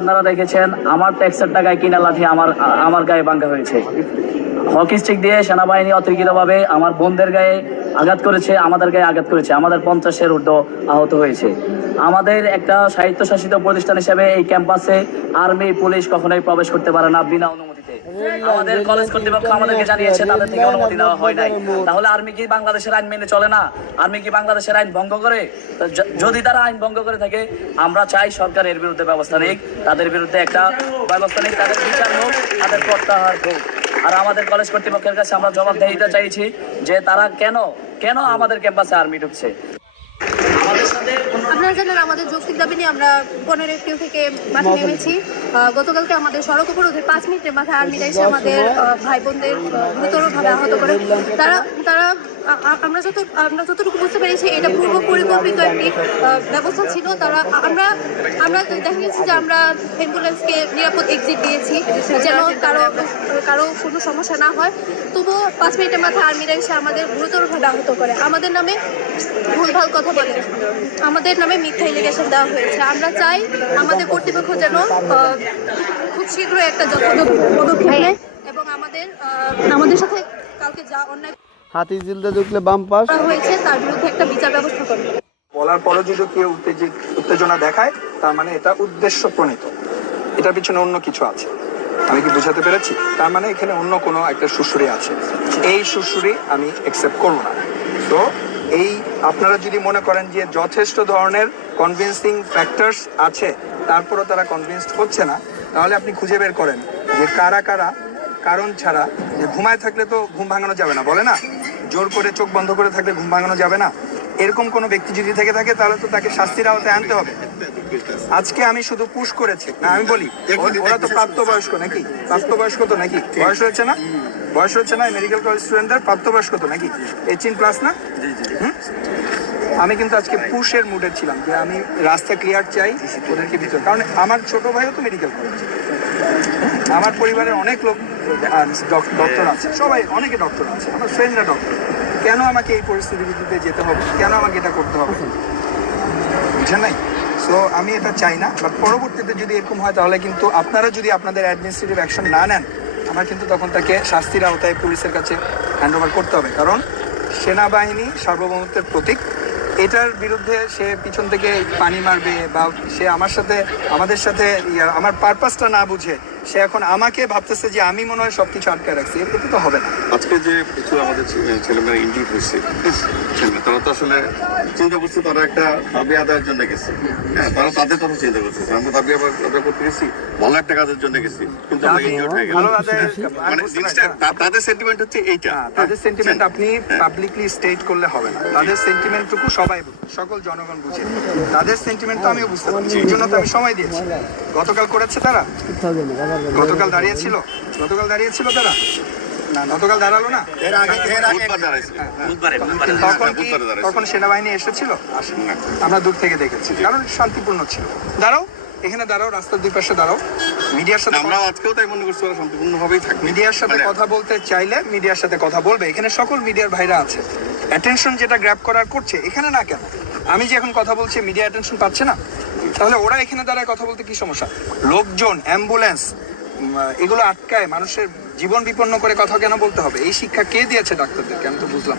আপনারা দেখেছেন, আমার ট্যাক্সের টাকায় কিনা লাঠি আমার আমার গায়ে ভাঙ্গা হয়েছে। হকি স্টিক দিয়ে সেনাবাহিনী অতর্কিতভাবে আমার বোনদের গায়ে আঘাত করেছে, আমাদের গায়ে আঘাত করেছে, আমাদের পঞ্চাশের ঊর্ধ্ব আহত হয়েছে। আমাদের একটা সাহিত্যশাসিত প্রতিষ্ঠান হিসেবে এই ক্যাম্পাসে আর্মি, পুলিশ কখনোই প্রবেশ করতে পারে না, বিনা অনুমতিতে আমাদের কলেজ কর্তৃপক্ষ আমাদেরকে জানিয়েছে, তাদের থেকে অনুমতি নেওয়া হয় নাই। তাহলে আর্মি কি বাংলাদেশের আইন মেনে চলে না? আর্মি কি বাংলাদেশের আইন ভঙ্গ করে? যদি তারা আইন ভঙ্গ করে থাকে, আমরা চাই সরকার এর বিরুদ্ধে ব্যবস্থা নিক, তাদের বিরুদ্ধে একটা ব্যবস্থা নিক, তাদের বিচার হোক, তাদের প্রত্যাহার হোক। আর আমাদের কলেজ কর্তৃপক্ষের কাছে আমরা জবাবদিহিতা চাইছি যে তারা কেন কেন আমাদের ক্যাম্পাসে আর্মি ঢুকছে? আপনারা জানেন আমাদের যৌক্তিক দাবি নিয়ে আমরা পনেরো এপ্রিল থেকে মাঠে নেমেছি। গতকালকে আমাদের সড়ক অবরোধে পাঁচ মিনিটের মাথায় আর্মিরা এসে আমাদের ভাই বোনদের গুরুতরভাবে আহত করে। তারা তারা আমরা যত আমরা যতটুকু বুঝতে পেরেছি, এটা পূর্ব পরিকল্পিত একটি ব্যবস্থা ছিল। তারা, আমরা আমরা দেখা গেছে যে আমরা অ্যাম্বুলেন্সকে নিরাপদ এক্সিট দিয়েছি, যেন কারও কারও কোনো সমস্যা না হয়। তবুও পাঁচ মিনিটের মাথায় আর্মিরা এসে আমাদের গুরুতরভাবে আহত করে। আমাদের নামে ভুলভাল কথা বলে। আমাদের নামে মিথ্যা ইলিগেশন দেওয়া হয়েছে। আমরা চাই আমাদের কর্তৃপক্ষ যেন খুব শীঘ্রই একটা যথাযথ পদক্ষেপ নেয় এবং আমাদের আমাদের সাথে কালকে যা অন্যায় হাতি জিলতে ঢুকলে বাম পাশ। হয়েছে তার বিরুদ্ধে একটা বিচার ব্যবস্থা করবে বলার পরও যদি কেউ উত্তেজিত উত্তেজনা দেখায় তার মানে এটা উদ্দেশ্য প্রণীত। এটার পিছনে অন্য কিছু আছে। আমি কি বুঝাতে পেরেছি? তার মানে এখানে অন্য কোনো একটা সুশুরি আছে। এই সুশুরি আমি অ্যাকসেপ্ট করব না। তো এই আপনারা যদি মনে করেন যে যথেষ্ট ধরনের কনভিন্সিং ফ্যাক্টরস আছে তারপরও তারা কনভিন্সড হচ্ছে না তাহলে আপনি খুঁজে বের করেন যে কারা কারা কারণ ছাড়া যে ঘুমায় থাকলে তো ঘুম ভাঙানো যাবে না বলে না? জোর করে চোখ বন্ধ করে থাকলে ঘুম ভাঙানো যাবে না। এরকম কোনো ব্যক্তি যদি থেকে থাকে তাহলে তো তাকে শাস্তির আওতায় আনতে হবে। আজকে আমি শুধু পুশ করেছি। না আমি বলি ওরা তো প্রাপ্তবয়স্ক নাকি? প্রাপ্তবয়স্ক তো নাকি? বয়স হয়েছে না? বয়স হচ্ছে না মেডিকেল কলেজ স্টুডেন্টদের প্রাপ্তবয়স্ক তো নাকি? এইটিন প্লাস না? আমি কিন্তু আজকে পুশের মুডে ছিলাম যে আমি রাস্তা ক্লিয়ার চাই ওদেরকে ভিতরে কারণ আমার ছোট ভাইও তো মেডিকেল কলেজ আমার পরিবারের অনেক লোক ডক্টর আছে। সবাই, অনেকে ডক্টর আছে, আমার ফ্রেন্ডরা ডক্টর। কেন আমাকে এই পরিস্থিতির ভিত্তিতে যেতে হবে? কেন আমাকে এটা করতে হবে? বুঝেন নাই? সো আমি এটা চাই না বাট পরবর্তীতে যদি এরকম হয়, তাহলে কিন্তু আপনারা যদি আপনাদের অ্যাডমিনিস্ট্রেটিভ অ্যাকশন না নেন, আমার কিন্তু তখন তাকে শাস্তির আওতায় পুলিশের কাছে হ্যান্ড ওভার করতে হবে। কারণ সেনাবাহিনী সার্বভৌমত্বের প্রতীক। এটার বিরুদ্ধে সে পিছন থেকে পানি মারবে বা সে আমার সাথে, আমাদের সাথে আমার পারপাসটা না বুঝে সে এখন আমাকে ভাবতেছে যে আমি মনে হয় সবকিছু আটকায় রাখছি। এতে তো হবে না। আজকে যে কিছু আমাদের ছেলেমেয়েরা ইনজিউর হয়েছে ছেলে তারা তো আসলে চিন্তা করছে তারা একটা দাবি আদায়ের জন্য গেছে। হ্যাঁ তারা তাদের কথা চিন্তা করছে আমরা দাবি আবার- আদায় করতে গেছি ভালো একটা কাজের জন্য গেছি কিন্তু আমরা হয়ে গেলাম মানে জিনিসটা তাদের সেন্টিমেন্ট হচ্ছে এইটা। হ্যাঁ, তাদের সেন্টিমেন্ট আপনি পাবলিকলি স্টেট করলে হবে না। তাদের সেন্টিমেন্টটুকু সবাই বুঝে, সকল জনগণ বুঝে। তাদের সেন্টিমেন্ট তো আমিও বুঝতে পারছি। এই জন্য তো আমি সময় দিয়েছি। গতকাল করেছে তারা? গতকাল দাঁড়িয়েছিল? গতকাল দাঁড়িয়েছিল তারা? না গতকাল দাঁড়াল না। এর আগে এর আগে বুধবার দাঁড়াইছিল। বুধবারে বুধবারে তখন কি তখন সেনাবাহিনী এসেছিল? আমরা দূর থেকে দেখেছি। কারণ শান্তিপূর্ণ ছিল। দাঁড়াও এখানে দাঁড়াও রাস্তার দুই পাশে দাঁড়াও। মিডিয়ার সাথে আমরা আজকেও তাই মনে করছি ওরা শান্তিপূর্ণভাবেই থাকবে। মিডিয়ার সাথে মানে- কথা বলতে চাইলে মিডিয়ার সাথে কথা বলবে। এখানে সকল মিডিয়ার ভাইরা আছে। অ্যাটেনশন যেটা গ্র্যাব করার করছে এখানে না কেন? আমি যে এখন কথা বলছি মিডিয়া অ্যাটেনশন পাচ্ছে না? তাহলে ওরা এখানে দাঁড়ায় কথা বলতে কি সমস্যা? লোকজন অ্যাম্বুলেন্স এগুলো আটকায় মানুষের জীবন বিপন্ন করে কথা কেন বলতে হবে? এই শিক্ষা কে দিয়েছে ডাক্তারদেরকে? আমি তো বুঝলাম।